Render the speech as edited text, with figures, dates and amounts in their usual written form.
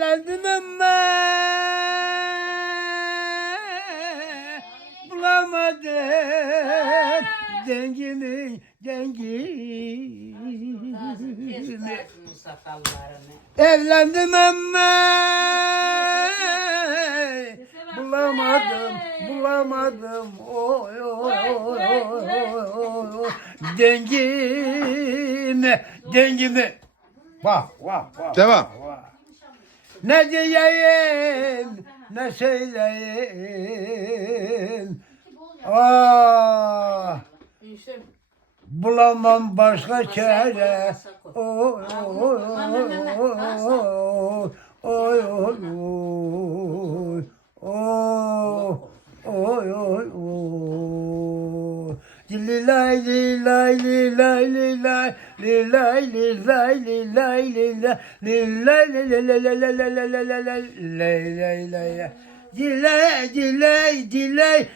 Evlendim ama bulamadım dengini. Evlendim ama bulamadım oy oy oy oy dengimi. Vah. Devam. Ne diyeyim, ne söyleyeyim. Bulamam başka çare. Oy oy oy oy oy oy oy. Lilay lilay lilay lilay lilay lilay lilay lilay lilay lilay lilay dilay